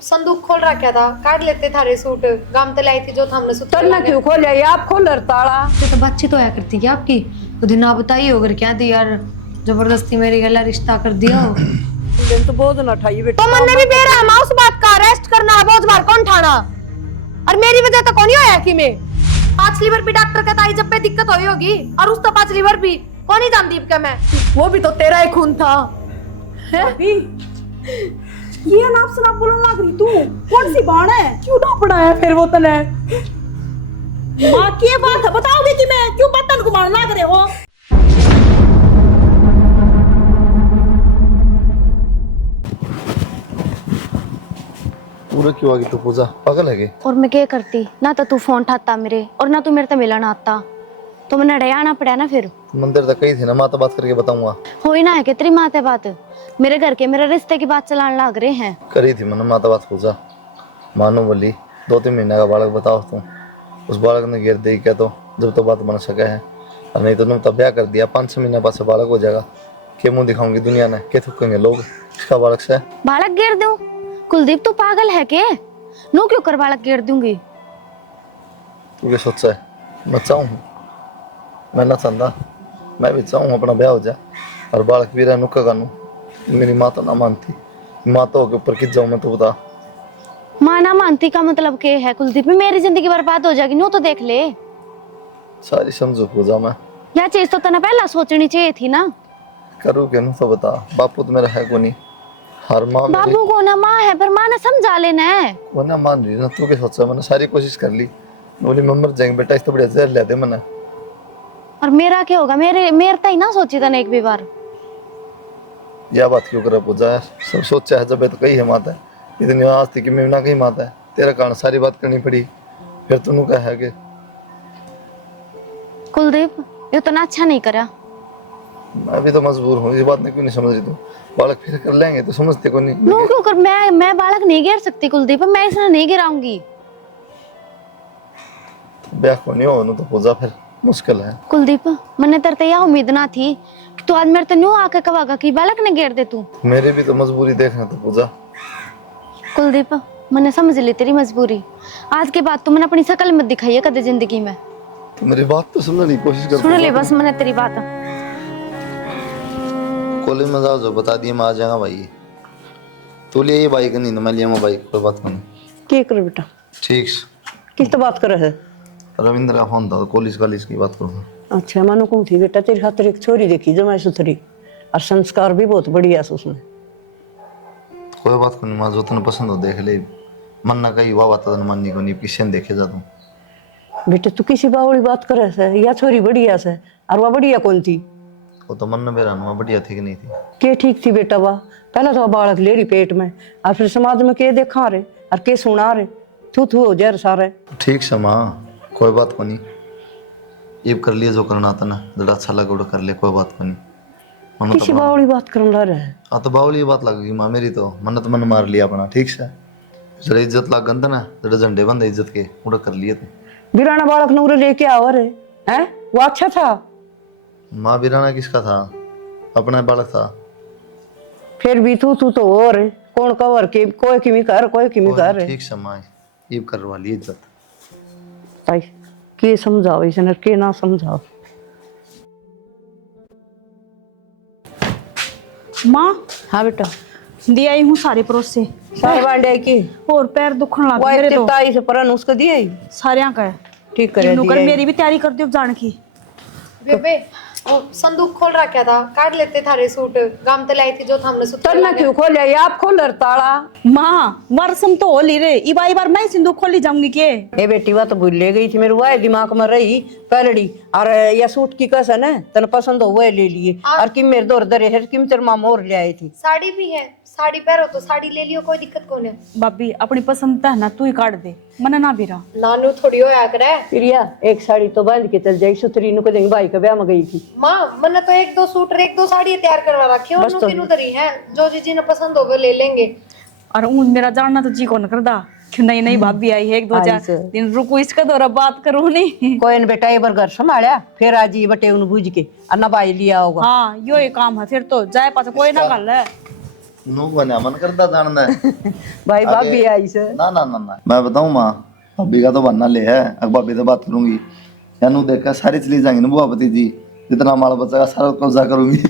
संदूक खोल रखा था, काट लेते थारे सूट। गाम तले आई थी जो हमने सूट तलना क्यों खोले? ये आप खोल ताला। तो बातचीत होया करती क्या आपकी? वो दिन आप बताइए अगर क्या थी यार, जबरदस्ती मेरी गला रिश्ता कर दिया हो। दिन तो बोझ ना उठाइए बेटा। तो मन ने भी बेरा हम उस बात का अरेस्ट करना बोझ बार कौन ठाना? और मेरी वजह तो कौन ही होया कि मैं 5 लीवर भी डॉक्टर कहता है जब पे दिक्कत हुई होगी, और उस तो 5 लीवर भी कौन ही जानती क्या मैं? वो भी तो तेरा ही खून था। ये नाप शनाप बोलने लग रही तू। कौन सी बाण है? क्यों ना पढ़ाया फिर वो तने? माँ की बात है, बताओगे कि मैं क्यों बर्तन को मारना लग रहे हो? पूरा क्यों आ गई तू? पूजा पागल है क्या? और मैं क्या करती ना, तो तू फोन उठाता मेरे और ना तू मेरे से मिलन आता, तो मैंने डयाना पड़ा ना। फिर मंदिर तक गई थी ना, माता बात करके बताऊंगा। हो ही ना है कि तेरी माते बात मेरे घर के मेरे रिश्ते की बात चलाने लग रहे हैं। करी थी मैंने माता बात। पूजा मानो बोली 2-3 महीने का बालक बताओ तुम, उस बालक ने गिर दी क्या? तो जब तो बात बन सका है, और नहीं तो तुम तब ब्याह कर दिया। 5-6 महीने बाद से बालक हो जाएगा। क्या मुंह दिखाऊंगी दुनिया ने? क्या थूकेंगे लोग इसका बालक से? बालक गिर दूं? कुलदीप तू पागल है के? नो क्यों कर बालक गिर दूंगी? तू क्या सोचा है? मैं चाहूँ, मैं ना चाहता, मैं भी चाहूँ अपना ब्याह हो जाए और बालक भी रहे नुक्का कानू। मेरी माँ तो ना मानती, माँ तो के ऊपर किस जाऊँ मैं? तो बता। माना मानती का मतलब क्या है कुलदीप? में मेरी जिंदगी बर्बाद हो जाएगी। नो तो देख ले। सारी समझो पूजा, मैं यह चीज तो तने पहला सोचनी चाहिए थी ना। करूँ क्या? तो बता। बापू तो मेरा है को नहीं, हर माँ मेरी बाबू को ना माँ है, पर माँ ने समझा लेना है। वो ना मान रही ना। तू क्या सोचा? मैंने सारी कोशिश कर ली, बोली मैं मर जाएंगे बेटा, इस तो बढ़िया जहर ले दे मैंने। और मेरा क्या होगा? मेरे तो ही ना सोची तने एक भी बार। यह बात क्यों करे पूजा? यार सब सोचा है जब तो कही है माता है, इतनी आज थी कि मैं ना कही माता है। तेरा कारण सारी बात करनी पड़ी, फिर तूने कहा है कि कुलदीप ये तो ना अच्छा नहीं करा। मैं भी तो मजबूर हूँ। ये बात नहीं क्यों नहीं समझ रही तू? बालक फिर कर लेंगे तो समझते को नहीं। नो क्यों कर? मैं बालक नहीं गिर सकती कुलदीप, मैं इसने नहीं गिराऊंगी। ब्याह को नहीं हो तो पूजा फिर मुश्किल है। कुलदीप मैंने तेरे से यह उम्मीद ना थी कि तू आज मेरे से न्यू आके कहेगा कि बालक ने गिर दे तू। मेरी भी तो मजबूरी देखना तो पूजा। कुलदीप मैंने समझ ली तेरी मजबूरी। आज के बाद तू मैंने अपनी शकल मत दिखाई है कदे जिंदगी में। तो मेरी बात तो सुनने की कोशिश कर। सुन ले बस मैंने तेरी बात। कॉलेज में जाओ जो बता दिए मैं आ जाएगा भाई। तू ले ये बाइक नहीं, मैं लिया बाइक पर बात करनी। क्या करो बेटा? ठीक। किस तो बात करे है? रविंद्र का फोन था, कॉलेज की बात करूँगा। अच्छा मानो कहूँ थी बेटा तेरी खातिर एक छोरी देखी जमाई सुथरी, और संस्कार भी बहुत बढ़िया है उसमें। कोई बात को नहीं माँ, जो तेने पसंद हो देख ले। मन ना कही वाह बात माननी को नहीं, किसी ने देखे जा तू। बेटे तू किसी बावड़ी बात करे से? या छोरी बढ़िया से? और वह बढ़िया कौन थी? वो तो मन में मेरा ना बढ़िया थी कि नहीं थी? के ठीक थी बेटा? वाह पहला तो बालक ले रही पेट में, और फिर समाज में के देखा रहे और के सुना रहे। थू थू हो जाए सारे। ठीक से माँ, कोई बात को नहीं। ये कर लिया जो करना था ना, जरा अच्छा लगा उड़ा कर ले, कोई बात को नहीं। मन किसी तो बावड़ी बात करने लग रहा है। हाँ तो बावली ये बात लगेगी माँ मेरी तो। मन तो मन मार लिया अपना। ठीक से जरा इज्जत लग गंदा ना, जरा झंडे बंद इज्जत के उड़ा कर लिए थे। बिराना बालक नूरे लेके आओ रे हैं? वो अच्छा था? माँ बिराना किसका था? अपना बालक था। फिर भी तू तो और कौन कवर के कोई किमी कर कोई किमी कर। ठीक से माँ ये करवा ली इज्जत। ताई के समझाओ इसने के ना समझाओ। माँ हाँ बेटा दिया ही हूँ सारे परोस से। सारे बांडे की और पैर दुखन लग वो मेरे तो। ताई से परन उसको दिए ही सारे का है। ठीक करे नुकर दिया। मेरी भी तैयारी कर दियो जान की। बेबे वो संदूक खोल रखा था, काट लेते थारे सूट। गाम तले आई थी जो हमने सूट तलना क्यों खोले? ये आप खोल ताला। माँ मरसम तो होली रे, ई बार मैं सिंदूक खोली जाऊंगी के? ए बेटी बात तो भूल ले गई थी मेरे, वो दिमाग में रही पहलड़ी। और या सूट की कसन है तन पसंद हो वो ले लिए, और किम मेरे दौर दरे है किम तेरे माँ मोर ले आई थी। साड़ी भी है, साड़ी पहनो तो साड़ी ले लियो, कोई दिक्कत कौन है। बाबी अपनी पसंद है ना, तू ही काट दे, मना ना बिरा। नानू थोड़ी होया करे। प्रिया एक साड़ी तो बांध के चल जाएगी सुथरी नु को देंगे। भाई का ब्याह में गई थी माँ, मैंने तो 1-2 सूट और 1-2 साड़ी तैयार करवा रखी है, उन्होंने किनु दरी है, जो जी ने पसंद हो वो ले लेंगे। और उन मेरा जानना तो जी कौन करदा कि नहीं नहीं भाभी आई है, 1-2 दिन रुको इसका दौरा बात करो नहीं। कोई न बेटा एक बार घर संभाला फिर आज ही बटे उन बुझ के अन्ना भाई लिया होगा। हाँ यो ही काम है, फिर तो जाए पास कोई ना गल है। नु बना मन करता जानना है। भाई भाभी आई से ना ना ना ना मैं बताऊं माँ, भाभी का तो बनना ले है, अब भाभी से बात करूंगी, यानू देखकर सारी चली जाएंगी ना बुआ भतीजी, जितना माल बचेगा सारा कब्जा करूंगी।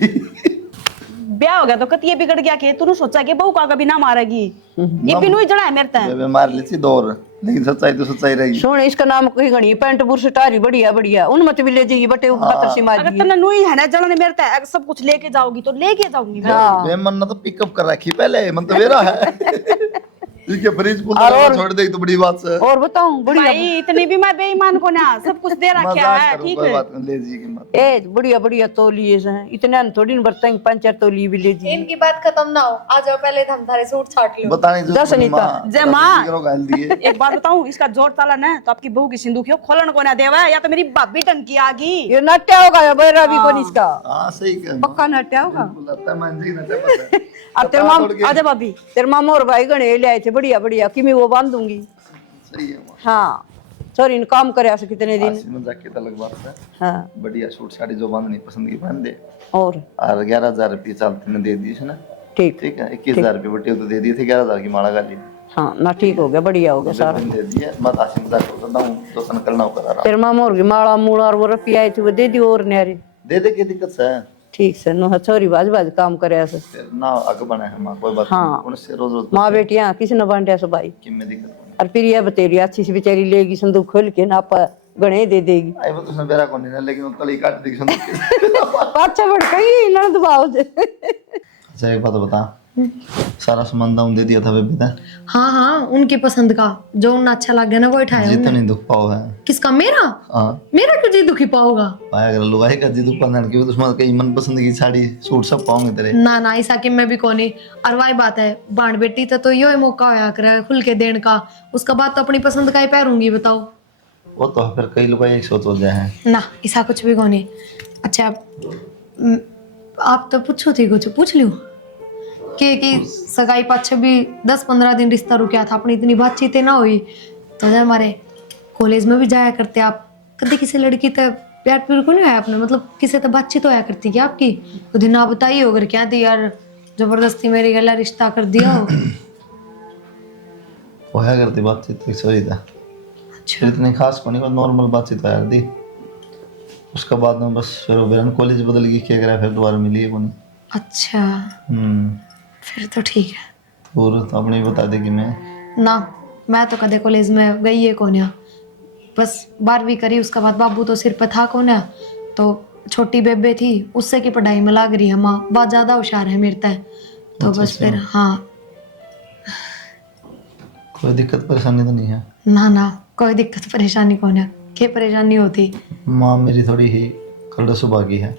ब्याह हो गया तो कतिये बिगड़ गया के तूने सोचा कि बहू का कभी ना मारेगी, ये बिनु ही जड़ा है मेरे तय। बेबे मार ली थी दौर, लेकिन सच्चाई तो सच्चाई रहेगी। सुन इसका नाम कोई घनी पैंट बुरश टारी बढ़िया बढ़िया उन मत भी ले जाइए बटे पत्थर से मार अगर तने नुई है ना जड़ने मेरे तय अगर सब कुछ लेके जाओगी तो लेके जाऊंगी मैं। बे मन ने तो पिकअप कर रखी पहले, मन तो मेरा है। इसके फ्रिज पुल छोड़ दे तो बड़ी बात है। और बताऊं बढ़िया भाई इतनी भी मैं बेईमान को ना, सब कुछ दे रखा मजाक है करूं, ठीक कोई है। बात नहीं, ले जी की मत। ए बढ़िया बढ़िया तौलिए से इतने थोड़ी न बरतन 5-4 तौलिए भी ले जी। इनकी बात खत्म ना हो, आ जाओ पहले हम थारे सूट छाट लो। बताने जो दस नहीं था। जय माँ। करो गाल दिए। एक बात बताऊं, इसका जोर ताला ना तो आपकी बहू की सिंदूक खोलन को ना देवा, या तो मेरी भाभी टनकी आ गई। ये नाट्य होगा बैरा भी कौन इसका हां सही कह, पक्का नाट्य होगा। बुलाता मान जी ना पता है। अब तेरे मामा आजा भाभी तेरे मामा और भाई गणे ले आए थे बढ़िया बढ़िया कि मैं वो बांध दूंगी। सही है मां। हाँ सॉरी इन काम करे से कितने दिन। आसी में जाके तो अलग बात है। हाँ बढ़िया सूट साड़ी जो बांधनी पसंद की बांध दे, और 11,000 रुपये चालते में दे दी ना। ठीक ठीक है, 21,000 रुपये बटे तो दे दिए थे, 11,000 की माला गाली हाँ ना ठीक हो गया बढ़िया हो गया सारा। दे दिया। मत आसी मजाक करता हूं तो सन कल ना करा रहा। तेरे मामा और की माला मूला और वो रुपया आई थी वो दे दी और न्यारे दे दे, की दिक्कत है? ठीक से नो छोरी बाज बाज काम करे से फिर ना आगे बना है मां, कोई बात हाँ। नहीं, उनसे रोज रोज माँ बेटियां किसी न बांटे सो भाई। कि में दिक्कत नहीं। और फिर ये बतेरी अच्छी सी बेचारी लेगी संदूक खोल के ना गणे दे देगी। आई वो तो उसने बेरा कौन नहीं, लेकिन वो कल ही काट दी संदूक। अच्छा बढ़ गई ना दबाव से। अच्छा एक बात बता, सारा सामान दाम दे दिया था बेबी ने? हाँ हाँ उनकी पसंद का जो उन्हें अच्छा लगे ना वो उठाया जितना उन्हें। नहीं दुख पाओ है। किसका? मेरा? हाँ मेरा क्यों जी दुखी पाओगा? पाया अगर लुगाई का जी दुख पाना कि वो तुम्हारे कई मन पसंद की साड़ी सूट सब पाओगे तेरे। ना ना ऐसा कि मैं भी कोनी। और वही बात है बाण बेटी तो यो मौका होया करे खुल के देने का, उसका बाद तो अपनी पसंद का ही पहनूंगी बताओ। वो तो फिर कई लुगाई एक सोच हो जाए हैं। ना ऐसा कुछ भी कोनी। अच्छा आप तो पूछो थी कुछ पूछ लूं कि सगाई पाछे भी 10-15 दिन रिश्ता रुका था, अपनी इतनी बातचीत ना हुई तो जब हमारे कॉलेज में भी जाया करते आप, कभी किसी लड़की तो प्यार प्यार को नहीं आया आपने, मतलब किसी तो बातचीत होया करती क्या आपकी? खुद ना बताइए अगर क्या थी यार, जबरदस्ती मेरी गला रिश्ता कर दिया हो। वो है करती बातचीत तो सही था। अच्छा इतनी खास को नहीं, बस नॉर्मल बातचीत हो यार दी। उसके बाद में बस फिर वो कॉलेज बदल गई, क्या करा फिर दोबारा मिली है को नहीं। अच्छा फिर तो ठीक है। और तो अपने बता दे कि मैं ना मैं तो कदे कॉलेज में गई है कोन्या, बस 12वीं करी, उसके बाद बाबू तो सिर पे था कोन्या, तो छोटी बेबे थी उससे की पढ़ाई में लाग रही है माँ, बहुत ज्यादा होशियार है मेरे तय तो बस फिर हाँ। कोई दिक्कत परेशानी तो नहीं है? ना ना कोई दिक्कत परेशानी कोन्या, क्या परेशानी होती? माँ मेरी थोड़ी ही कल सुबह की है,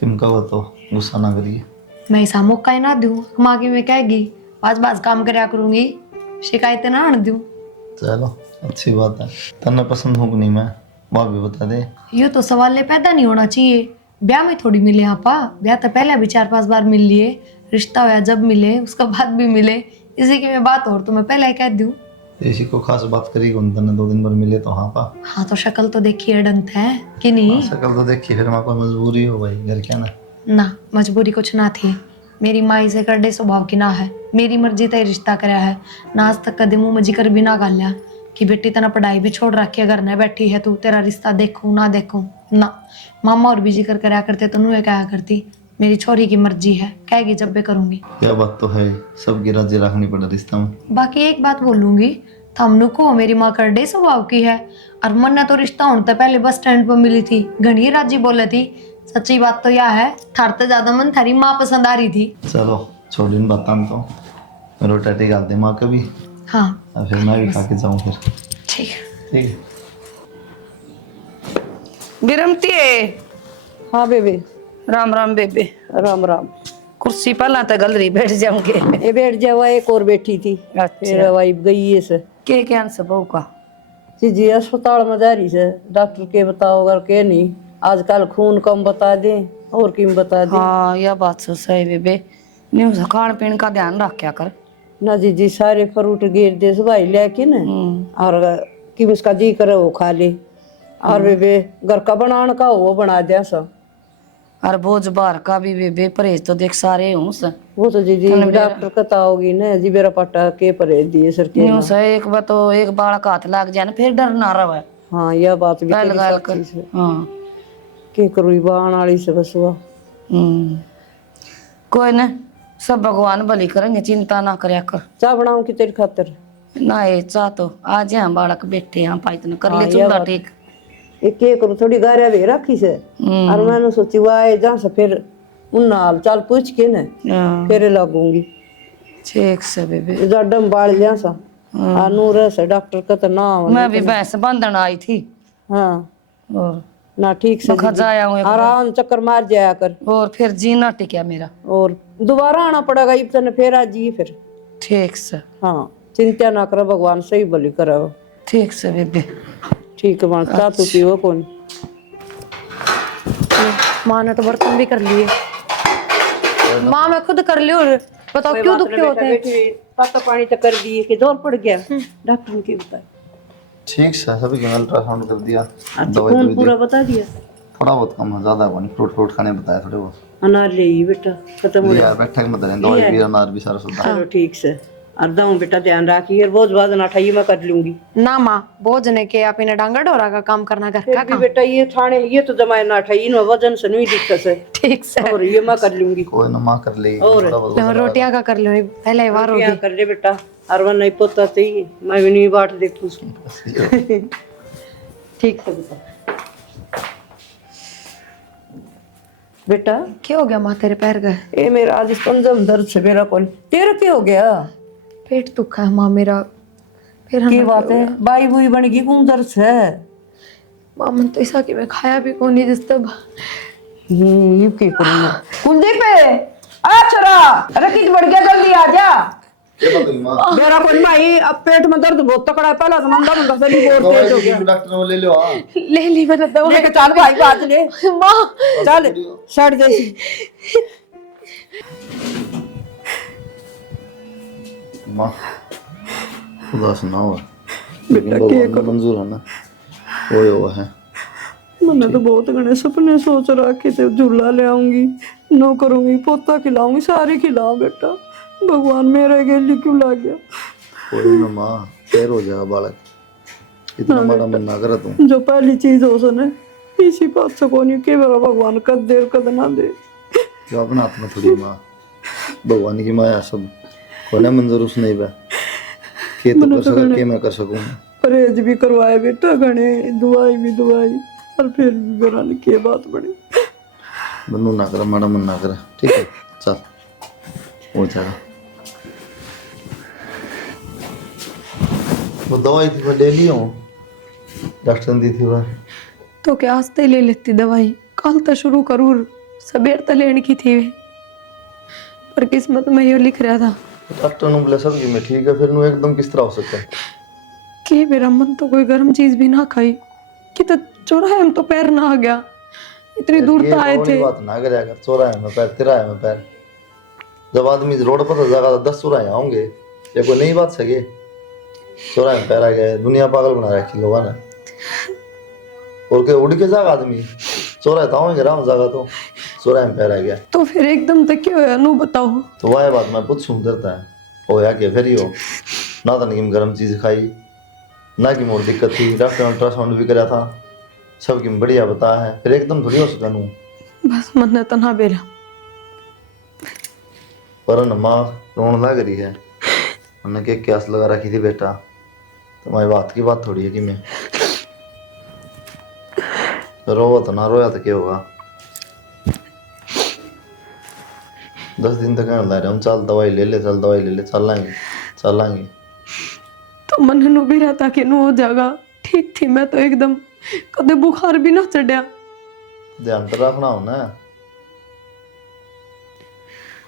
किम का वो तो गुस्सा ना करिए। मैं ऐसा मौका ही ना दूं, माँ की मैं कहेगी बाज बाज काम करया करूंगी, शिकायतें ना आन दूं। चलो अच्छी बात है। तन्ने पसंद हूँ कि नहीं मैं वह भी बता दे। ये तो सवाल पैदा नहीं होना चाहिए, ब्याह में थोड़ी मिले आपा, ब्याह तो पहले भी 4-5 बार मिल लिए, रिश्ता हुआ जब मिले उसका बाद भी मिले, इसी की मैं बात और तो मैं पहले ही कह दूं। इसी को खास बात करी कौन, तन्ने 2 दिन भर मिले तो हाँ पा। हाँ तो शक्ल तो देखिए डंत है कि नहीं? शक्ल तो देखिए, फिर माँ को मजबूरी हो भाई घर क्या ना। ना मजबूरी कुछ ना थी, मेरी माई से करडे स्वभाव की ना है, मेरी मर्जी तय रिश्ता कराया है ना, आज तक कदे मुंह में जिक्र भी ना गालिया कि बेटी तना पढ़ाई भी छोड़ रखी है, घर में बैठी है तू, तेरा रिश्ता देखूं ना देखूं ना। मामा और भी जिक्र कराया करते तो नुए कहा करती मेरी छोरी की मर्जी है, कहेगी जब भी करूंगी। क्या बात तो है, सबकी राजी रखनी पड़ा रिश्ता में। बाकी एक बात बोलूंगी, थमनु को मेरी माँ करडे स्वभाव की है, और मन्ना तो रिश्ता होने पहले बस स्टैंड पर मिली थी, घनी राजी बोले थी। सच्ची बात तो यह है थार तो ज्यादा मन थारी माँ पसंद आ रही थी। चलो छोड़ इन बातों तो मेरे टैटी गाल दे माँ कभी। हाँ और फिर मैं भी खा के जाऊँ फिर। ठीक ठीक है। बिरमती हाँ बेबे राम राम बेबे। राम राम। कुर्सी पहला तो गलरी बैठ जाऊंगे। ये बैठ जावा, एक और बैठी थी फिर वही गई है से के क्या से बहू का? जी अस्पताल में जा रही से, डॉक्टर के बताओ अगर के नहीं, आजकल खून कम बता दे और किम बता दे। हाँ यह बात तो सही बेबे, न्यूज खान पीन का ध्यान रख क्या कर ना जी सारे फ्रूट गिर दे भाई लेके ना, और किम उसका जी करे वो खा ले, और बेबे घर का बनाने का वो बना दिया सब। और बोझ बाहर का भी बेबे परहेज तो देख सारे हूं स वो तो जी डॉक्टर बताओगी ना जी मेरा पट्टा के परहेज दिए सर के न्यू से एक बार तो एक बाल का हाथ लग जाए ना फिर डर ना रहे। हाँ यह बात भी गाल तेरी गाल सच्ची कर से हाँ के करूँ बाण वाली से बस हुआ कोई ना सब भगवान भली करेंगे चिंता ना करया कर। चाह बनाऊं की तेरी खातिर ना ये चाह तो आज यहाँ बालक बैठे यहाँ पाइतन कर ले हाँ, चूल्हा यह बात- ठीक। ये के करूँ थोड़ी गारिया भी रखी से और मैंने सोची वाह जहाँ से फिर उन नाल चाल पूछ के ना हाँ, फिर लागूंगी ठीक से बेबे जडम बाल जहाँ सा नूर से डॉक्टर का तो नाम मैं भी भैंस बंधन आई थी हाँ और ना ठीक से मैं जाया हूँ एक बार। आराम चक्कर मार जाया कर और फिर जीना टिकया मेरा। और दोबारा आना पड़ेगा ये तने फिर आ जी फिर ठीक से हाँ चिंता ना करो भगवान सही भली करो ठीक से बेबे। ठीक है मां चाह तू पीओ कौन माँ ने तो बर्तन भी कर लिए। माँ मैं खुद कर लियो। बताओ क्यों दुखी होते हैं? पाता पानी तो कर दिए कि जोर पड़ गया डॉक्टर ने क्या बताया ठीक से सभी के अल्ट्रासाउंड कर दिया, दवाई कौन दी, पूरा बता दिया थोड़ा बहुत कम है, ज्यादा नहीं। फ्रूट खाने बताया थोड़े बहुत। अनार ले ही बेटा खत्म हो यार बैठा के मत रहे, दवाई भी अनार भी सारा सुधा। चलो ठीक से और दाऊं बेटा ध्यान रखिए और बोझ बाद ना ठाइए मैं कर लूंगी ना माँ बोझने के आप इन्हें डांगा डोरा का काम करना घर का फिर भी बेटा ये थाने ये तो जमाए ना ठाइए ना वजन से नहीं दिक्कत है ठीक से। और ये मैं कर लूंगी कोई ना माँ कर ले और थोड़ा बहुत। लो, रोटियां का कर लो पहले बार होगी। क्या कर ले बेटा और वरना नहीं पोता चाहिए मैं भी नहीं बाट देखूं ठीक है बेटा बेटा क्या हो गया माँ तेरे पैर का? ये मेरा आज पंजम दर्द से मेरा कौन तेरा क्या हो गया पेट दुखा है माँ मेरा। फिर की बात है बाई बुई बन गई कौन दर्द है माँ मन तो ऐसा कि मैं खाया भी कौन नहीं जिस तब ये की करूंगा कुलदीप आ छोरा अरे कित बढ़ गया जल्दी आ जा क्या बात हुई माँ? मेरा कोई भाई अब पेट में दर्द बहुत तकड़ा है पहला तो मंदा मंदा से नहीं बोल तेज हो गया डॉक्टर ने ले लो आ। ले ली मैंने दवा। लेके चल भाई बात ले माँ चल सड़ जैसी माँ खुदा सुनाओ लेकिन भगवान को मंजूर है ना वो है। मैंने तो बहुत घने सपने सोच रखे थे झूला ले आऊंगी नो करूंगी पोता खिलाऊंगी सारे खिलाऊं बेटा भगवान मेरे गेली क्यों ला गया कोई ना माँ खैर हो जाएगा बालक, इतना बड़ा मन ना करे तू। जो पहली चीज हो सने इसी बात से कोनी के मेरा भगवान कद देर कद ना दे जो अपना हाथ में थोड़ी माँ, भगवान की माया सब कोने मंजूर उस नहीं बा के तो कर सका के मैं कर सकूं। परहेज भी करवाए बेटा घने दवाई भी दवाई और फिर भी मेरा के बात बड़ी बनू ना कर माड़ा मन ना कर ठीक है चल हो जाएगा। वो दवाई थी मैं ले ली हूँ, डॉक्टर ने दी थी वह। तो क्या आज तक ले लेती दवाई कल तो शुरू करूँ सबेर तो लेने की थी वे। पर किस्मत में ये लिख रहा था डॉक्टर ने बोला सब में ठीक है, फिर नु एकदम किस तरह हो सकता है कि मेरा मन तो कोई गर्म चीज भी ना खाई कि तो चौराहे में तो पैर ना आ गया इतनी दूर ये तो आए वाली थे। बात ना करे अगर चौराहे में पैर तिराहे में पैर, जब आदमी रोड पर तो जगह 10 चौराहे होंगे ये कोई नई बात सके। चौराहे में पैर आ गए दुनिया पागल बना रखी लोगों ने और के उड़ के जागा आदमी चौराहे तो होंगे राम जगह तो चौराहे में पैर आ गया तो फिर एकदम तक क्या होया नू बताओ। तो वह बात मैं पूछूं करता है हो या के फिर ही हो ना तो नहीं गर्म चीज खाई ना कि मोर दिक्कत थी, डॉक्टर ने अल्ट्रासाउंड भी कराया था सबकी बढ़िया बताया है, फिर एकदम थोड़ी हो सका नू। बस मन तो ना बेरा पर न माँ रोन लग रही है उन्हें के क्यास लगा रखी थी बेटा, तुम्हारी बात की बात थोड़ी है कि मैं रोवा तो ना रोया तो क्या होगा। 10 दिन तक कहने लग रहे हम चल दवाई ले ले चल दवाई ले ले चल लाएंगे तो मन नु भी रहता कि नु हो जाएगा ठीक थी मैं तो एकदम कदे बुखार भी ना चढ़या। ध्यान तो रखना हो ना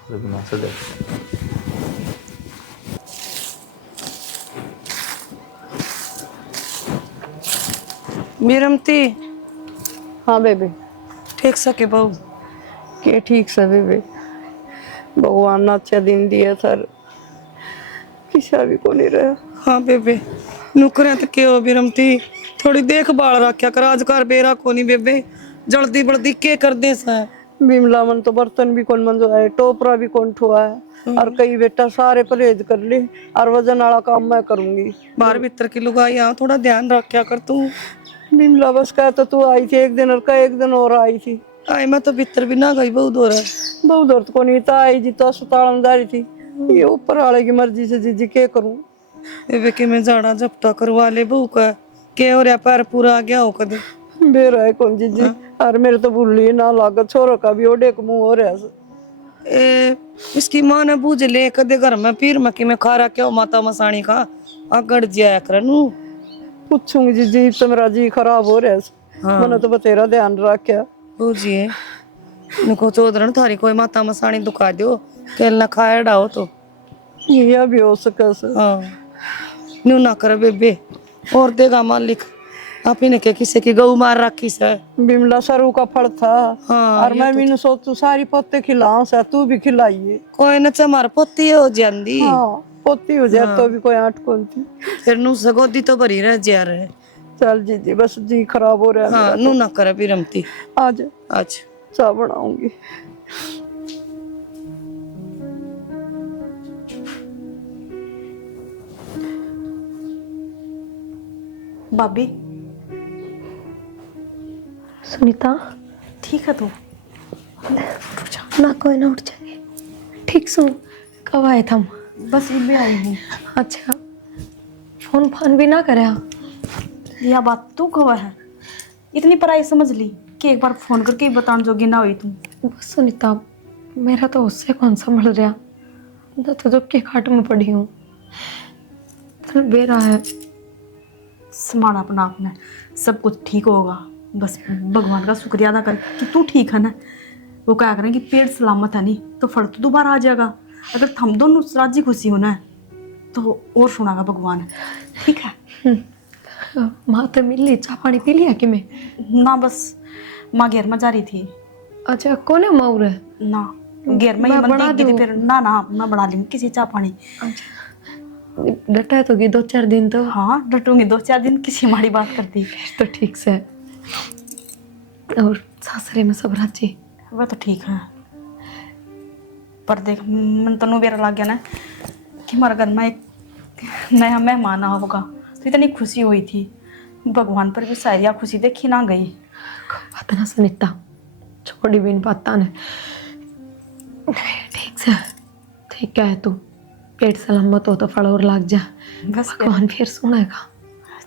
अरे बिना से देख मीरमती हाँ बेबे ठीक सके बहू के ठीक से बेबे भगवान ने अच्छा दिन दिया सर किसा भी को नहीं रहा। हाँ बेबे नुकरे तो के हो मीरमती थोड़ी देखभाल रखा कर आज घर बेरा को नहीं बेबे जल्दी बल्दी के कर दे सा बिमला मन तो बर्तन भी कौन मंजो है, टोपरा भी कौन ठुआ है, और कई बेटा सारे परहेज कर ले, और वजन वाला काम मैं करूंगी। बाहर भीतर की लुगाई यहाँ थोड़ा ध्यान रखा कर तू। बिमला बस कह तो तू आई थी एक दिन और कह एक दिन और आई थी। आई मैं तो भीतर भी ना गई, बहुत दूर है। बहुत दर्द को नहीं था, आई जी तो अस्पताल में जा रही थी। ये ऊपर वाले की मर्जी से जीजी क्या करूं। एवे के मैं जाड़ा झपटा करवा ले बहू का, के हो रहा पैर पूरा आ गया हो कदे। बेरा है कौन जीजी, और मेरे तो भूली ना लागत, छोरो का भी ओडे को मुंह हो रहा है। ए इसकी माँ ने बूझ ले कदे घर में पीर मकी में खा रहा क्यों माता मसाणी का अगड़ जाया कर नू। पूछूंगी जीजी, तो मेरा जी खराब हो रहा है। मैंने तो बतेरा ध्यान रखा। बूझिए नको चौधरन थारी कोई माता मसाणी दुखा दो केल ना खाया डाओ तो यह भी हो सके से। हाँ न्यू ना कर बेबे, और देगा मालिक। आप ही ने क्या किसी की गऊ मार रखी से। बिमला सरू का फल था। हाँ, और मैं मीनू सोच तू सारी पोते खिलाऊं से, तू भी खिलाइए। कोई न चमार पोती हो जांदी। हाँ पोती हो जाए तो भी कोई आठ कौन थी। फिर नू सगोदी तो भरी रह जा रहे। चल जीजी बस जी खराब हो रहा है। हाँ नू ना कर बिरमती। आज आज चाय बनाऊंगी। भाभी सुनीता ठीक है तू? ना कोई ना उठ जाए। ठीक सु कब आए थम? बस ये भी आई हूँ। अच्छा फोन फान भी ना करे? यह बात तू कब है? इतनी पढ़ाई समझ ली कि एक बार फोन करके बताने जोगी ना हुई तू। बस सुनीता मेरा तो उससे कौन संभल रहा, मैं तो जब के खाट में पड़ी हूँ। तो बेरा है संभाला अपना आपने, सब कुछ ठीक होगा। बस भगवान का शुक्रिया अदा कर कि तू ठीक है ना। वो क्या करें कि पेट सलामत है नहीं तो फल तो दोबारा आ जाएगा। अगर हम दोनों राजी खुशी होना है तो और सुनागा भगवान। ठीक है? माँ तो मिल ली, चाय पानी पी लिया कि मैं? ना बस माँ घेर में जा रही थी। अच्छा कौन है माँ रे? ना घेर में ही मैं मन बना देख गई थी। दूँ? फिर ना ना मैं बना ली किसी चाय पानी। डटा तो गई 2-4 दिन तो। हाँ डटूंगी 2-4 दिन, किसी हमारी बात करती। तो ठीक से। और सासरे में सब राजी? वह तो ठीक है, पर देख मन तो नो बेरा लग गया ना कि हमारे घर में एक नया मेहमान आया होगा। तो इतनी खुशी हुई थी, भगवान पर भी सारिया खुशी देखी ना गई। बात ना सुनीता, छोड़ी भी इन बात ने। ठीक से ठीक है तू, पेट सलामत हो तो फल और लाग जा। बस भगवान फिर सुनेगा।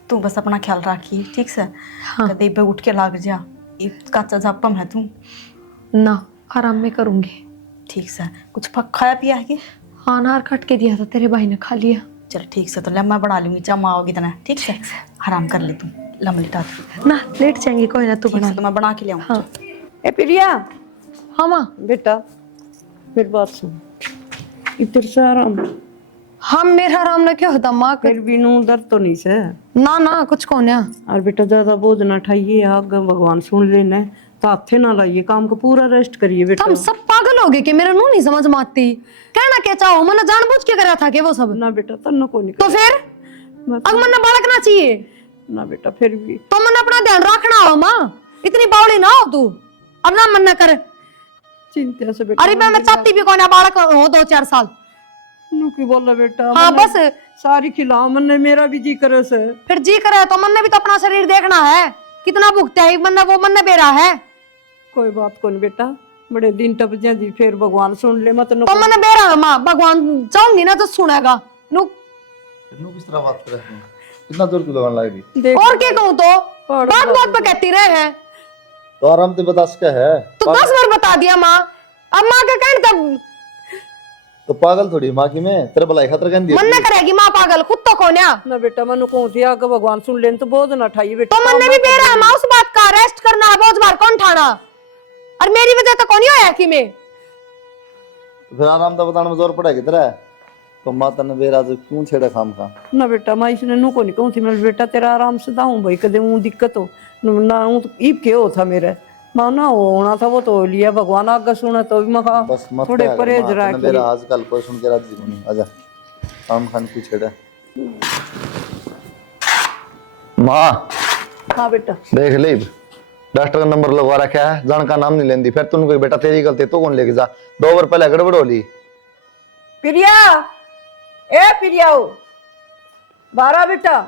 तू बस अपना ख्याल रखी ठीक से। हाँ। कदे पे उठ के लाग जा, कच्चा जापम है तू। ना आराम में करूंगी। ठीक से कुछ खाया पिया है कि? हाँ अनार काट के दिया था तेरे भाई ने, खा लिया। चल ठीक से, तो ले मैं बना लूंगी चाह माँ होगी तना। ठीक से आराम कर ले तू, लम लिटा ना लेट जाएंगे, कोई ना तू ठीक बना। से, तो मैं बना के ले आऊँ। हाँ ए प्रिया, हाँ माँ। बेटा मेरी बात सुन, इधर से आराम। हम मेरा आराम ना क्या होता माँ? फिर भी नू दर्द तो नहीं से? ना ना कुछ कौन है। और बेटा ज्यादा बोझ ना उठाइए, आगे भगवान सुन लेना। तो हाथे ना लाइए, काम को पूरा रेस्ट करिए बेटा। तुम सब पागल हो गए कि मेरा नू नहीं समझ में आती। कहना क्या चाहो, मैंने जानबूझ के करा था कि वो सब? ना बेटा तन्नो को नहीं तो फिर अब मैंने बालकना चाहिए ना बेटा, फिर भी तो मैंने अपना ध्यान रखना हो माँ। इतनी बावड़ी ना हो तू, अब ना मन न कर। चिंता से बेटा। अरे मैं चाहती भी कौन है बालक हो 2-4 साल। नू की बोला बेटा? हाँ मैंने बस सारी खिलाओ, मन मेरा भी जी करे से। फिर जी करे तो मन ने भी तो अपना शरीर देखना है, कितना भुगता है मन वो मन बेरा है। कोई बात कौन बेटा, बड़े दिन टप जा जी, फिर भगवान सुन ले। मत तो मन बेरा है माँ, भगवान चाहूंगी ना तो सुनेगा। नु किस तरह बात कर रहे हैं? कितना दूर की लगान लग रही? देख और क्या कहूँ, तो बात बात पे कहती रहे हैं। तो आराम से बता सका है तो 10 बार बता दिया माँ, अब माँ का कहने तब तो पागल थोड़ी माँ की मैं तेरे भलाई खातर कहन दिया। मन न करेगी माँ पागल, खुद तो कौन है। ना बेटा मनु को दिया कि भगवान सुन ले, तो बोझ ना उठाइए बेटा। तो मन ने भी बेरा है माँ, उस बात का रेस्ट करना, बोझ बार कौन ठाना। और मेरी वजह तो कौन होया कि मैं? फिर आराम का बताने में जोर पड़ा किधर है? तो माता ने बेरा से क्यों छेड़ा खाम खा? ना बेटा मैं इसने नू को नहीं कहूँ थी, मैं बेटा तेरा आराम से दाऊं भाई, कदे ऊ दिक्कत हो ना ऊ ईब के हो था मेरे माँ ना होना था, वो तो लिया भगवान आगे सुना। तो भी मैं बस मत थोड़े क्या कर, परहेज माता ने रखिए। बेरा आजकल कोई सुन के राजी नहीं। आजा खाम खान क्यों छेड़ा? माँ हाँ बेटा देख ले डॉक्टर का नंबर लगवा रखा है, जान का नाम नहीं लेंदी। फिर तुम कोई बेटा तेरी गलती, तू कौन लेके जा? 2 बार पहले गड़बड़ हो ली। प्रिया, ए प्रिया, बारह बेटा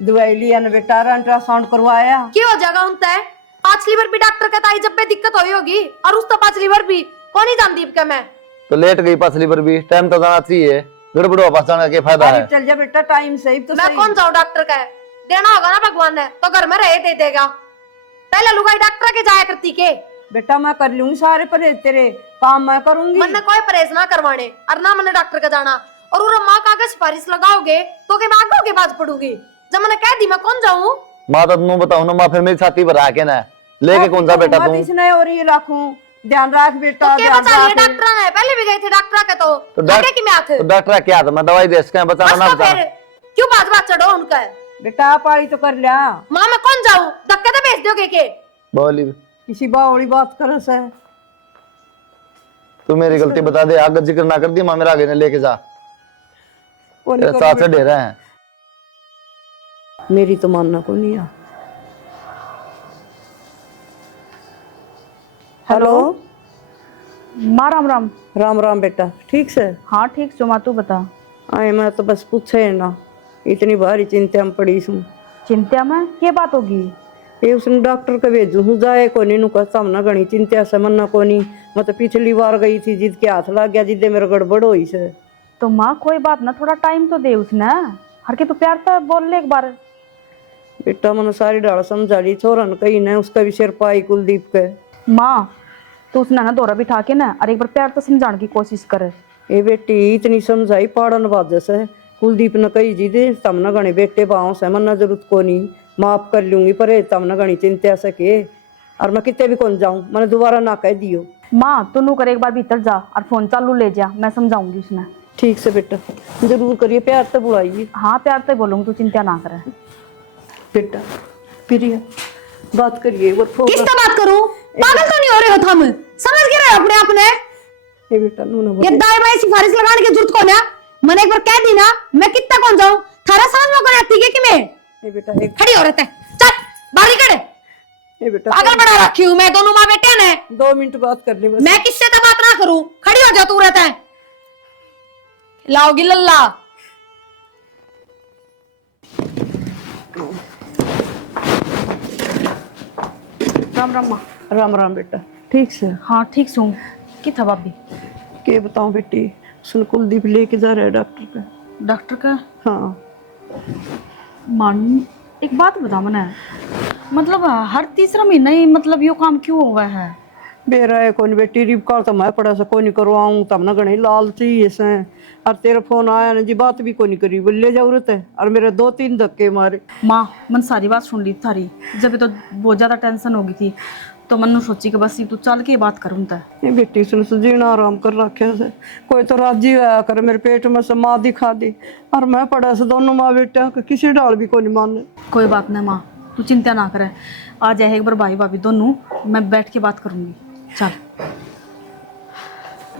दवाई लिया ना बेटा, अल्ट्रासाउंड करवाया। क्यों हो जाएगा उनता है? पांचली बार भी डॉक्टर कहता है जब पे दिक्कत हुई होगी, और उस तो पांचली बार भी कौन ही जानती क्या मैं? तो लेट गई पासली पर भी, टाइम तो जाना चाहिए, गड़बड़ वापस जाने का क्या फायदा है? चल जा बेटा, टाइम सही तो मैं सही। कौन जाऊं डॉक्टर का? देना होगा ना भगवान ने तो घर में रहे दे देगा। पहले लुगाई डॉक्टर के जाया करती के। बेटा मैं कर लूंगी सारे परहेज, तेरे काम मैं करूंगी। मन कोई परहेज ना करवाने और ना मैंने डॉक्टर का जाना। और वो माँ का अगर सिफारिश लगाओगे तो के मैं आगे के बाद पड़ूंगी। जब मैंने कह दी मैं कौन जाऊं? माँ तो तुम बताओ ना, माँ फिर मेरी छाती पर आके ना लेके कौन सा बेटा मत तू? इसने और ये रखूं, ध्यान रख बेटा, तो क्या ध्यान बचा लिए रख। डॉक्टर ने? पहले भी गए थे डॉक्टर के तो आगे की मैं आते। तो डॉक्टर क्या था, मैं दवाई दे इसका बचाना बस ना तो बचा। फिर क्यों बात बात चढ़ो उनका? बेटा पाई तो कर लिया। माँ मैं कौन जाऊं? धक्के तो भेज दोगे के? बोली किसी बावड़ी बात कर से। तू मेरी गलती बता दे, आगे जिक्र ना कर दी, माँ मेरा आगे न लेके जा, कौन तेरे साथ से डेरा है। मेरी तो मानना को नहीं आ। हेलो माँ राम राम। राम राम बेटा, ठीक से? हाँ ठीक छो माँ, तू बता। आए मैं तो बस पूछे ना, इतनी भारी चिंता में पड़ी हूँ। चिंता में क्या बात होगी? ये उसने डॉक्टर का भेजू हूँ, जाए कोनी नु कहता ना घनी चिंता से मन्ना कोनी। मैं तो पिछली बार गई थी, जिद के हाथ लग गया, जिदे मेरा गड़बड़ हुई से। तो माँ कोई बात ना, थोड़ा टाइम तो दे उसने। हर के तो प्यार तो बोल ले एक बार। बेटा मैंने सारी डाल समझा ली, छोरा ने कही ना उसका भी सिर पाई कुलदीप के। माँ तो उसने ना दौरा बिठा के ना और एक बार प्यार तो समझाने की कोशिश करे। ए बेटी इतनी समझाई पाड़न बाज से, कुलदीप ने कही जी दे तमने घने बेटे पाओ से मन्ना जरूरत को नहीं, माफ कर लूंगी पर तमने घनी चिंता सके। और मैं कितने भी कौन जाऊं, मैंने दोबारा ना कह दियो। माँ तू नू कर एक बार भीतर जा और फोन चालू ले जा, मैं समझाऊंगी उसने। ठीक से बेटा, जरूर करिए, प्यार से बुलाइए। हाँ प्यार से बोलूंगी, तू चिंता ना करे। बेटा प्रिया बात करिए। किससे बात करूं? पागल तो नहीं हो रहे हो तुम? समझ के रहे हो अपने आप ने? ये बेटा नू ना ये दाई बाई सिफारिश लगाने की जरूरत कौन है? मैंने एक बार कह दी ना, मैं कितना कौन जाऊं? थारा समझ में कौन आती है कि मैं ये बेटा एक खड़ी हो रहता है? चल बाहर निकल। ये बेटा पागल बना रखी हूं मैं दोनों माँ बेटे ने। 2 मिनट बात कर ले बस। मैं किससे तो बात ना करूं, खड़ी हो जा तू रहता है। लाओगी लल्ला। राम राम माँ। राम राम बेटा, ठीक से? हाँ ठीक छूँ। कि था भाभी? के बताऊं बेटी, उसने कुलदीप लेके जा रहा है डॉक्टर का। डॉक्टर का? हाँ मान एक बात बता मने, मतलब हर तीसरा महीना ही मतलब यो काम क्यों हुआ है? बेरा है कौन बेटी, रिबकार तो मैं पड़ा से कोनी करवाऊं, तब ना घने लाल चाहिए से। और तेरा फोन आया ना जी, बात भी कोनी करी, बोले जरूरत है। और मेरे 2-3 धक्के मारे। माँ मन सारी बात सुन ली थारी, जब तो बहुत ज्यादा टेंशन हो गई थी, तो मन सोची कि बस तू चल के बात करूँ ता। ये बेटी सुन जीना आराम कर रखे से, कोई तो राजी होया कर, मेरे पेट में से माँ दिखा दी। और मैं पड़ा से दोनों माँ बेटा किसी डाल भी कोनी माने। कोई बात नहीं माँ, तू चिंता ना करे। आ जाए एक बार भाई भाभी दोनों, मैं बैठ के बात करूंगी। चल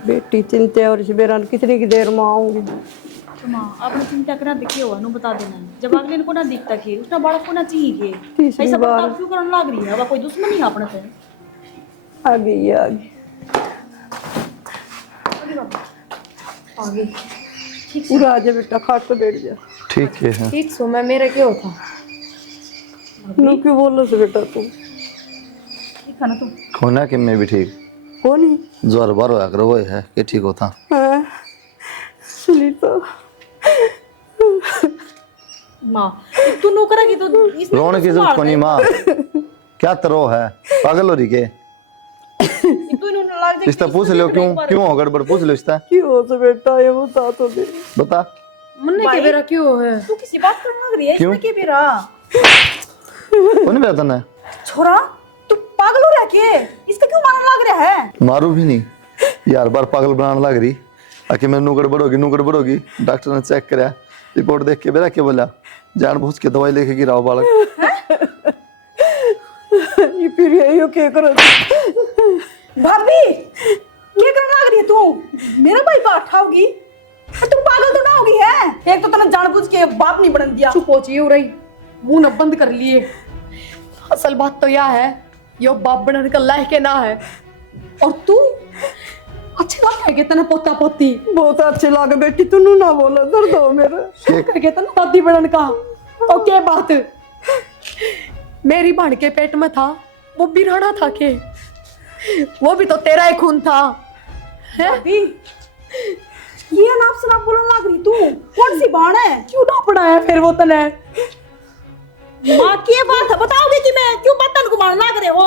बेटी चिंता, और इस बेरा कितनी की देर में आऊंगी। तो माँ आपने चिंता करना दिखे हुआ नु बता देना, जब अगले को ना दिखता कि उसने बालक को ना चाहिए कि तीसरी ऐसा बार बर्ताव क्यों करने लग रही है? अब कोई दुश्मनी है अपने से? आ गई आ गई। आगे पूरा आ जा बेटा, खाट पे बैठ जा। ठीक है। ठीक सो मैं, मेरा क्यों था? नू क्यों बोलो से बेटा तू? ठीक है ना तू? होना कि मैं भी ठीक, कौन ज्वर बार होया कर वो है कि ठीक होता। है? सुनी तो माँ तू नो करेगी तो इसमें रोने की जरूरत नहीं माँ, क्या तरो है, पागल हो रही के? तू इन्होंने लग जाए इसता पूछ लो क्यों क्यों हो गड़बड़, पूछ लो इसता, क्यों हो से बेटा, ये बता तो दे। बता। मन्ने के बेरा क्यों है? तू किसी बात करने लग रही है क्यों? इसमें के बेरा? कौन बेटा ना छोरा तू पागल हो रहा के? इसका क्यों मारने लग रहा है? मारू भी नहीं यार, बार पागल बनाने लग रही। आके मैं नू गड़बड़ होगी। डॉक्टर ने चेक कराया, रिपोर्ट देख के बेरा क्या बोला, जानबूझ के दवाई लेके गिराओ बालक। ये फिर यही क्या करो? भाभी क्या करने लग रही है तू? मेरा भाई बात होगी, तू पागल तो ना होगी है? एक तो तूने जानबूझ के बाप नहीं बनन दिया। चुप हो चाहिए रही, मुंह न बंद कर लिए। असल बात तो यह है, यो बाप बनने का लायक ना है। और तू अच्छी बात है तना पोता पोती बहुत अच्छे लागे बेटी, तू ना बोला दर्द हो मेरा। कह तना दादी बनन का तो क्या बात। मेरी बहन के पेट में था वो बिराना था के, वो भी तो तेरा ही खून था है? ये नाप से नाप बोलने लग रही तू, कौन सी बाण है? क्यों ना पढ़ाया फिर वो तने? माँ की ये बात है, बताओगे कि मैं क्यों बतन को मारने लग रहे हो?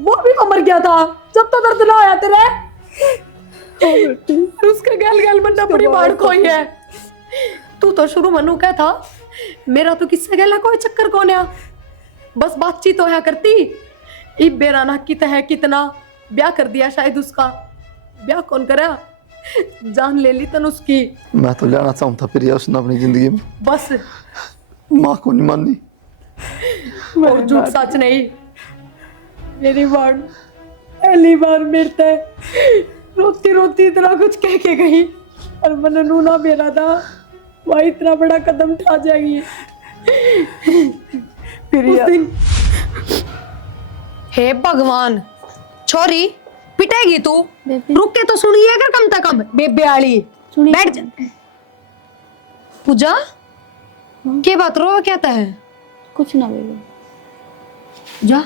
वो भी तो मर गया था जब तो दर्द ना आया तेरे। और उसके गैल गैल बनना बड़ी बाढ़ कोई है। तू तो शुरू मनु क्या था, मेरा तो किससे गैला कोई चक्कर कौन है, बस बातचीत तो है करती। इब बेराना कित है कितना ब्याह कर दिया शायद उसका। ब्याह कौन करा, जान ले ली तन उसकी। मैं तो लेना चाहता प्रिया उसने अपनी जिंदगी में, बस माँ को नहीं मानी। और झूठ सच नहीं। मेरी बाण पहली बार मेरे ते रोती रोती इतना कुछ कह के गई, और मैंने नूना मेरा था वह इतना बड़ा कदम उठा जाएगी। प्रिया उस दिन हे भगवान, छोरी पिटेगी तू, रुक के तो सुनिए अगर कम से कम। बेबे आली बैठ जा। पूजा क्या बात रो कहता है? कुछ ना बेबी, जा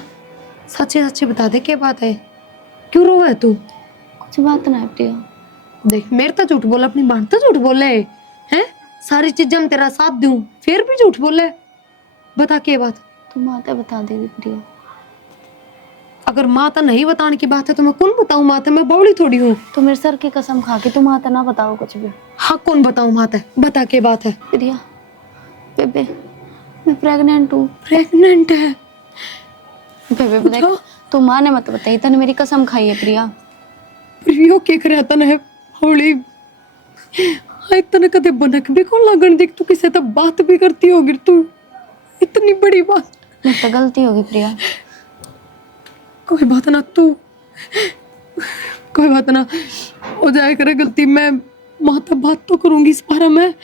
सच्चे सच्चे बता दे क्या बात है, क्यों रो है तू? कुछ बात ना है प्रिया। देख मेरे तो झूठ बोला, अपनी बहन तो झूठ बोले हैं। सारी चीजें हम तेरा साथ दूं फिर भी झूठ बोले। बता क्या बात? तुम आते बता देगी प्रिया। अगर माता नहीं बताने की बात है तो मैं कौन बताऊं माता, मैं बौड़ी थोड़ी हूँ। तो मेरे सर की कसम खा के तुम आते ना बताओ कुछ भी। हाँ कौन बताऊं माता, बता क्या बात है? प्रिया बेबे मैं प्रेग्नेंट हूँ। प्रेग्नेंट है? बेबे देख, तू माँ ने मत बताई, तने मेरी कसम खाई है प्रिया। प्रियो के करे तन है होली हाय तने कदे बनक भी कौन लगन देख, तू किसे तो बात भी करती होगी तू, इतनी बड़ी बात। मेरी तो गलती होगी प्रिया। कोई बात ना, तू कोई बात ना हो जाए करे गलती, मैं माँ तो बात तो करूंगी इस बारे में।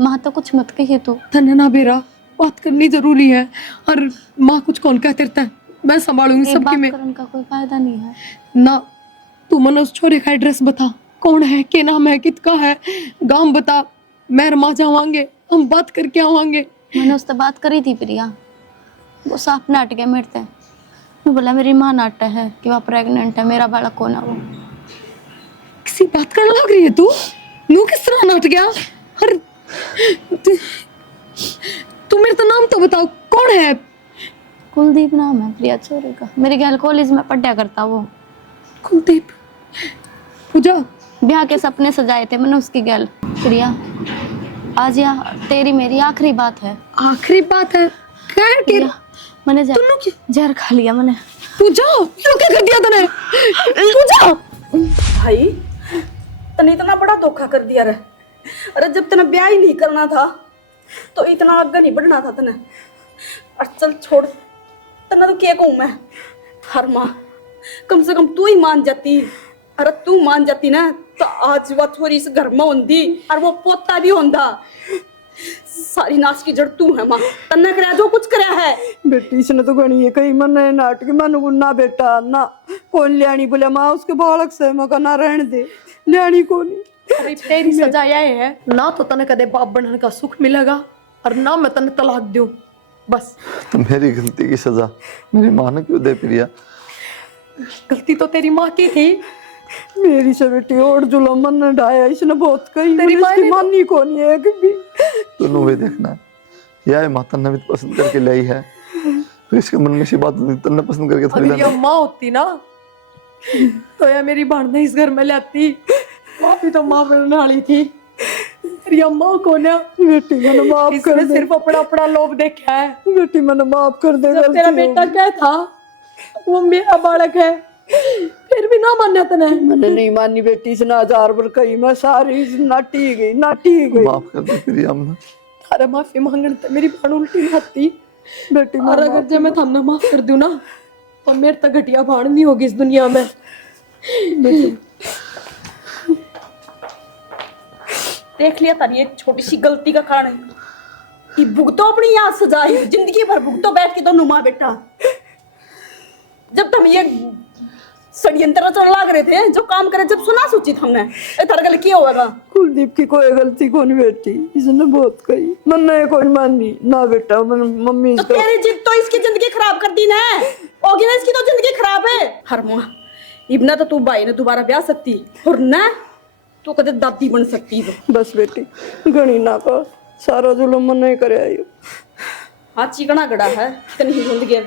माँ तो कुछ मत कहिए तू। तने ना बेरा बात करनी जरूरी है, और माँ कुछ कौन कहते रहता है, मैं संभालूंगी सबकी। में करने का कोई फायदा नहीं है ना। तू मन उस छोरे का एड्रेस बता, कौन है, क्या नाम है, कितना है, गांव बता, मैं माँ जावांगे, हम बात करके आवांगे। मैंने उससे बात करी थी प्रिया, वो साफ नाट गया मेरे से। मैं बोला मेरी माँ नाट है कि वह प्रेग्नेंट है, मेरा बालक कौन है वो। किसी बात करने लग रही है तू, नू किस तरह नाट गया? हर तू मेरे तो नाम तो बताओ कौन है? कुलदीप नाम है प्रिया छोरे का, मेरे गैल कॉलेज में पढ़ा करता वो। कुलदीप? पूजा ब्याह के सपने सजाए थे मैंने उसकी गैल। प्रिया आज यह तेरी मेरी आखिरी बात है। आखिरी बात है? खैर के मैंने जहर खा लिया मैंने। पूजा तू क्या कर दिया तूने? पूजा भाई तने इतना बड़ा धोखा कर दिया रे। अरे जब तने ब्याह ही नहीं करना था तो इतना आगे नहीं बढ़ना था तने। और चल छोड़, तने तो क्या कहूँ मैं। हर माँ कम से कम तू ही मान जाती। अरे तू मान जाती ना तो आज वह छोरी इस घर में होंदी और वो पोता भी होंदा। सारी नाश की जड़ तू है माँ, तन्ने कराया जो कुछ कराया है। बेटी इसने तो गणी है कहीं मन नाटक मन ना बेटा ना कौन लियानी बोले माँ उसके बालक से मका ना रहने दे, लियानी कौन। अरे तेरी सजा यह है ना, तो तने कदे बाप बनने का सुख मिलेगा और ना मैं तने तलाक दूं बस। तो मेरी गलती की सजा मेरी माँ ने क्यों दे प्रिया? गलती तो तेरी माँ की थी। मेरी से बेटी और जुलम मन ढाया इसने बहुत कही, तेरी माँ इसकी ने तो- मानी कौन है कभी। तूने भी देखना यह माता ने भी पसंद करके लाई है, तो इसके मन में सी बात तन्ने पसंद करके थोड़ी अगर ये लाना। माँ होती ना तो यार मेरी बहन ने इस घर में लाती। माँ भी तो माँ बनने वाली थी, तेरी माँ को ना बेटी मैंने माफ कर इसने दे, सिर्फ अपना अपना लोभ देखा है। बेटी मैंने माफ कर दे। जब तेरा बेटा क्या था वो मेरा बालक है, फिर भी ना मान्या तने। मैंने नहीं मानी बेटी इसने 1000 बार कही, मैं सारी नाटी गई नाटी गई। माफ कर दे प्रिया हमने। थारा माफी मांगने ते मेरी बहन उल्टी नहाती बेटी और अगर जब मैं थाने माफ कर दूं ना तो मेरे तक घटिया बहन नहीं होगी इस दुनिया में। देख लिया तारी एक छोटी सी गलती का कारण है। कि भुगतो अपनी याद सजाई जिंदगी भर भुगतो बैठ के दोनों माँ बेटा। जब तुम ये षड्यंत्र रचने लग रहे थे, जो काम करे जब सुना सोची हमने थारा गल की होगा। कुलदीप की कोई गलती कौन बेटी, इसने बहुत कही, मन कोई मानी ना बेटा। मम्मी तो तेरी जिद तो इसकी जिंदगी खराब कर दी ना, होगी ना इसकी तो जिंदगी खराब है। हर माँ इबना तो तू भाई ने दोबारा ब्याह सकती और ना तू कदे दादी बन सकती। बस बेटी घणी ना का सारा जुलम मन नहीं करे आयो। हाँ चिकना गड़ा है, इतनी ही जिंदगी है।